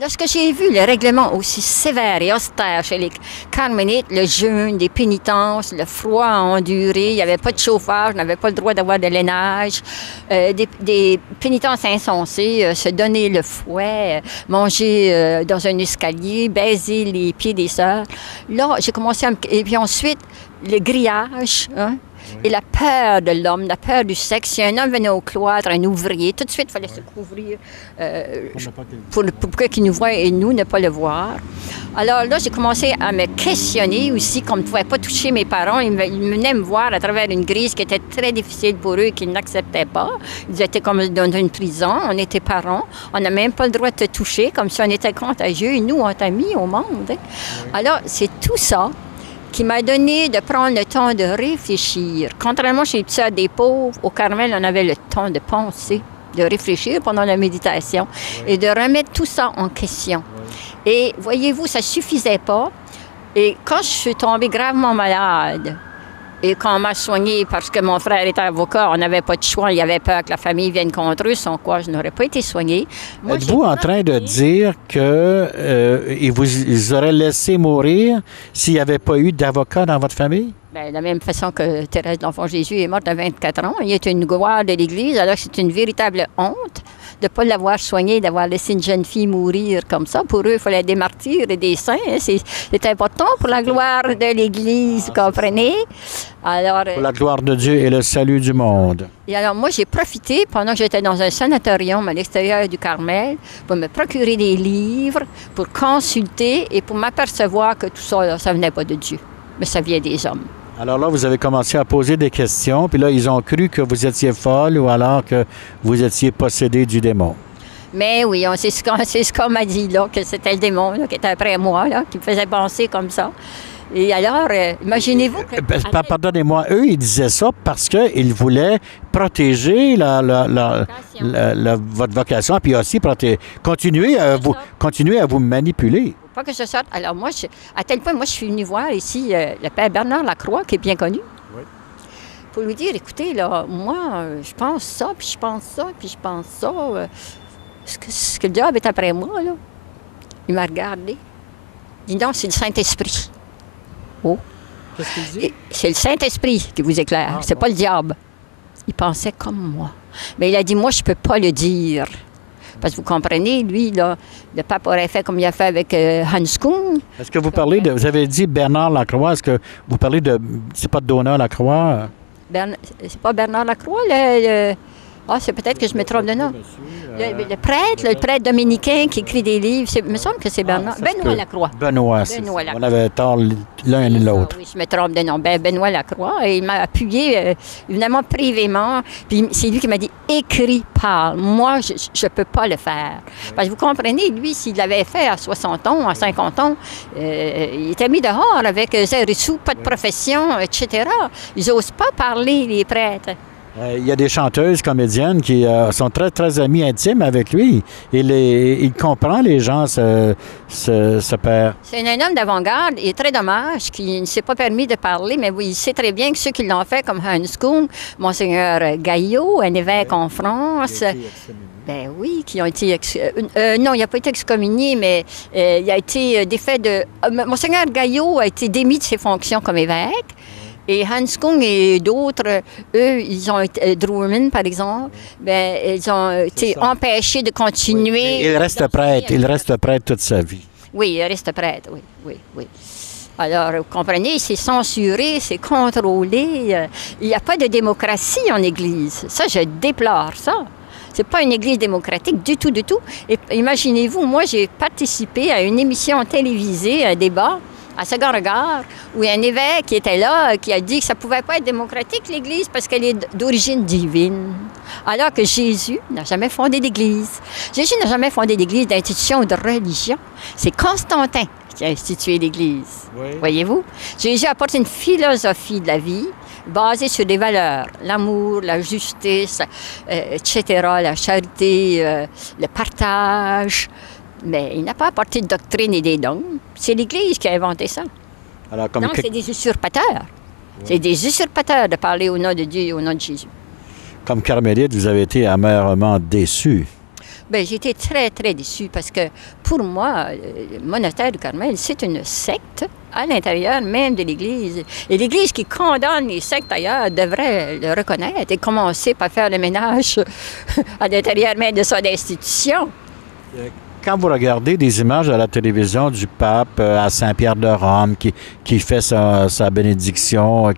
Lorsque j'ai vu le règlement aussi sévère et austère chez les Carmélites, le jeûne, des pénitences, le froid à endurer, il n'y avait pas de chauffage, on n'avait pas le droit d'avoir de lainage, des pénitences insensées, se donner le fouet, manger dans un escalier, baiser les pieds des sœurs. Là, j'ai commencé à me... Et puis ensuite, le grillage, hein? Et la peur de l'homme, la peur du sexe. Si un homme venait au cloître, un ouvrier, tout de suite, il fallait se couvrir pour qu'il nous voie et nous ne pas le voir. Alors là, j'ai commencé à me questionner aussi, qu'on ne pouvait pas toucher mes parents. Ils venaient me voir à travers une grille qui était très difficile pour eux et qu'ils n'acceptaient pas. Ils étaient comme dans une prison. On était parents. On n'a même pas le droit de te toucher, comme si on était contagieux. Et nous, on t'a mis au monde. Hein? Alors, c'est tout ça qui m'a donné de prendre le temps de réfléchir. Contrairement chez les petits des pauvres, au Carmel, on avait le temps de penser, de réfléchir pendant la méditation et de remettre tout ça en question. Et voyez-vous, ça ne suffisait pas. Et quand je suis tombée gravement malade, et quand on m'a soignée parce que mon frère était avocat, on n'avait pas de choix, il y avait peur que la famille vienne contre eux, sans quoi je n'aurais pas été soignée. Êtes-vous en train de dire qu'ils vous auraient laissé mourir s'il n'y avait pas eu d'avocat dans votre famille? Bien, de la même façon que Thérèse d'Enfant Jésus est morte à 24 ans, il est une gloire de l'Église, alors c'est une véritable honte de ne pas l'avoir soignée, d'avoir laissé une jeune fille mourir comme ça. Pour eux, il fallait des martyrs et des saints. Hein. C'est important pour la gloire de l'Église, vous comprenez? Alors, pour la gloire de Dieu et le salut du monde. Et alors, moi, j'ai profité, pendant que j'étais dans un sanatorium à l'extérieur du Carmel, pour me procurer des livres, pour consulter et pour m'apercevoir que tout ça, là, ça venait pas de Dieu, mais ça vient des hommes. Alors là, vous avez commencé à poser des questions, puis là, ils ont cru que vous étiez folle ou alors que vous étiez possédé du démon. Mais oui, c'est ce qu'on m'a dit, là, que c'était le démon là, qui était après moi, là, qui me faisait penser comme ça. Et alors, imaginez-vous que... Pardonnez-moi, eux, ils disaient ça parce qu'ils voulaient protéger votre vocation, puis aussi continuer à vous manipuler. Pas que je sorte. Alors moi, à tel point, moi, je suis venue voir ici le père Bernard Lacroix, qui est bien connu, pour lui dire, écoutez, là, moi, je pense ça, puis je pense ça, puis je pense ça. Est-ce que le diable est après moi, là? Il m'a regardé. Il dit non, c'est le Saint-Esprit. Oh. Qu'est-ce qu'il dit? C'est le Saint-Esprit qui vous éclaire, c'est pas le diable. Il pensait comme moi. Mais il a dit, moi, je peux pas le dire. Parce que vous comprenez, lui, là, le pape aurait fait comme il a fait avec Hans Küng. Est-ce que vous parlez de... Vous avez dit Bernard Lacroix. Est-ce que vous parlez de... C'est pas de Donat Lacroix? C'est pas Bernard Lacroix, Ah, c'est peut-être que je me trompe de nom. Le prêtre dominicain qui écrit des livres, il me semble que c'est Bernard. Benoît Lacroix. Benoît, Lacroix. On avait tort l'un et l'autre. Oui, je me trompe de nom. Benoît Lacroix. Et il m'a appuyé, évidemment, privément. Puis c'est lui qui m'a dit, écris, parle. Moi, je ne peux pas le faire. Parce que vous comprenez, lui, s'il l'avait fait à 60 ans, à 50 ans, il était mis dehors avec zéro sous, pas de profession, etc. Ils n'osent pas parler, les prêtres. Il y a des chanteuses, comédiennes qui sont très, très amies intimes avec lui. Il comprend les gens, ce père. C'est un homme d'avant-garde et très dommage qu'il ne s'est pas permis de parler, mais oui, il sait très bien que ceux qui l'ont fait, comme Hans Küng, Monseigneur Gaillot, un évêque en France... Ben oui, qui ont été... non, il n'a pas été excommunié, mais il a été défait de... Monseigneur Gaillot a été démis de ses fonctions comme évêque. Et Hans Küng et d'autres, eux, ils ont été, Drummond, par exemple, ben, ils ont été empêchés de continuer. Oui, il reste prêtre toute sa vie. Oui, il reste prêtre, oui. Alors, vous comprenez, c'est censuré, c'est contrôlé. Il n'y a pas de démocratie en Église. Ça, je déplore ça. C'est pas une Église démocratique du tout, du tout. Et imaginez-vous, moi, j'ai participé à une émission télévisée, un débat, à Second Regard, où il y a un évêque qui était là, qui a dit que ça ne pouvait pas être démocratique, l'Église, parce qu'elle est d'origine divine. Alors que Jésus n'a jamais fondé d'Église. Jésus n'a jamais fondé d'Église, d'institution ou de religion. C'est Constantin qui a institué l'Église. Oui. Voyez-vous? Jésus apporte une philosophie de la vie basée sur des valeurs, l'amour, la justice, etc., la charité, le partage. Mais il n'a pas apporté de doctrine et des dogmes. C'est l'Église qui a inventé ça. Alors, donc, c'est des usurpateurs. Oui. C'est des usurpateurs de parler au nom de Dieu et au nom de Jésus. Comme carmélite, vous avez été amèrement déçu. Bien, j'ai été très, très déçue parce que pour moi, le monastère du Carmel, c'est une secte à l'intérieur même de l'Église. Et l'Église qui condamne les sectes ailleurs devrait le reconnaître et commencer par faire le ménage à l'intérieur même de son institution. Quand vous regardez des images à la télévision du pape à Saint-Pierre de Rome qui fait sa bénédiction,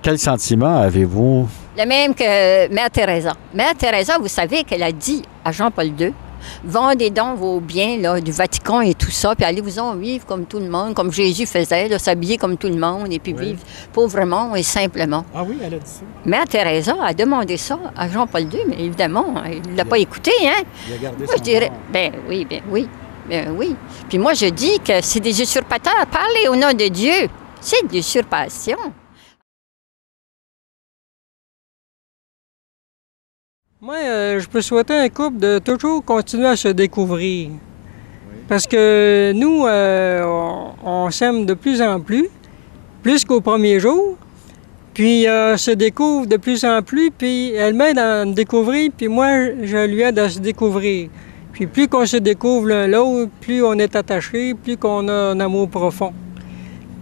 quel sentiment avez-vous? Le même que Mère Teresa. Mère Teresa, vous savez qu'elle a dit à Jean-Paul II, vendez donc vos biens là, du Vatican et tout ça, puis allez-vous-en vivre comme tout le monde, comme Jésus faisait, là, s'habiller comme tout le monde, et puis vivre pauvrement et simplement. Ah oui, elle a dit ça. Mère Teresa a demandé ça à Jean-Paul II, mais évidemment, il ne l'a pas écouté, hein? Il a gardé Moi, je dirais, ben oui. Ben oui. Puis moi, je dis que c'est des usurpateurs. Parler au nom de Dieu, c'est de l'usurpation. Moi, je peux souhaiter à un couple de toujours continuer à se découvrir. Parce que nous, on s'aime de plus en plus qu'au premier jour. Puis, se découvre de plus en plus, puis elle m'aide à me découvrir, puis moi, je lui aide à se découvrir. Puis plus qu'on se découvre l'un l'autre, plus on est attaché, plus qu'on a un amour profond.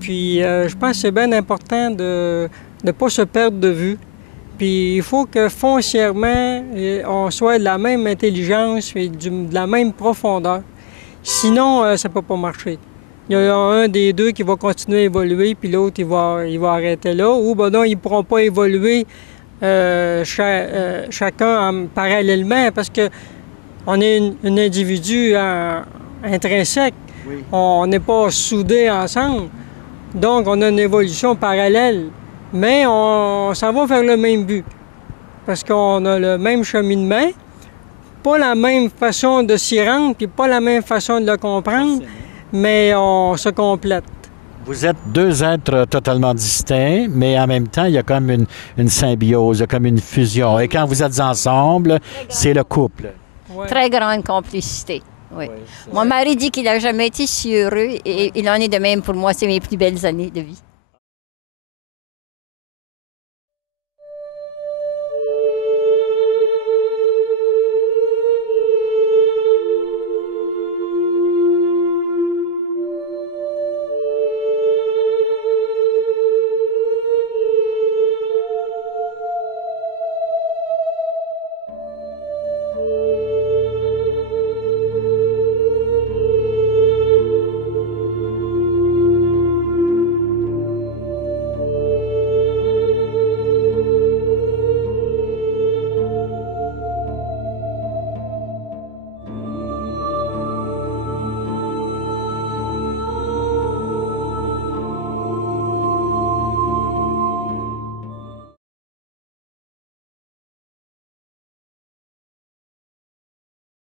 Puis, je pense que c'est bien important de ne pas se perdre de vue. Puis il faut que foncièrement, on soit de la même intelligence et de la même profondeur. Sinon, ça ne peut pas marcher. Il y a un des deux qui va continuer à évoluer, puis l'autre, il va arrêter là. Ou ben non, ils ne pourront pas évoluer chacun parallèlement parce qu'on est un individu intrinsèque. Oui. On n'est pas soudés ensemble. Donc, on a une évolution parallèle. Mais on s'en va vers le même but, parce qu'on a le même cheminement, pas la même façon de s'y rendre, puis pas la même façon de le comprendre, mais on se complète. Vous êtes deux êtres totalement distincts, mais en même temps, il y a comme une symbiose, comme une fusion. Et quand vous êtes ensemble, c'est le couple. Ouais. Très grande complicité. Oui. Mon mari dit qu'il n'a jamais été si heureux, et il en est de même pour moi. C'est mes plus belles années de vie.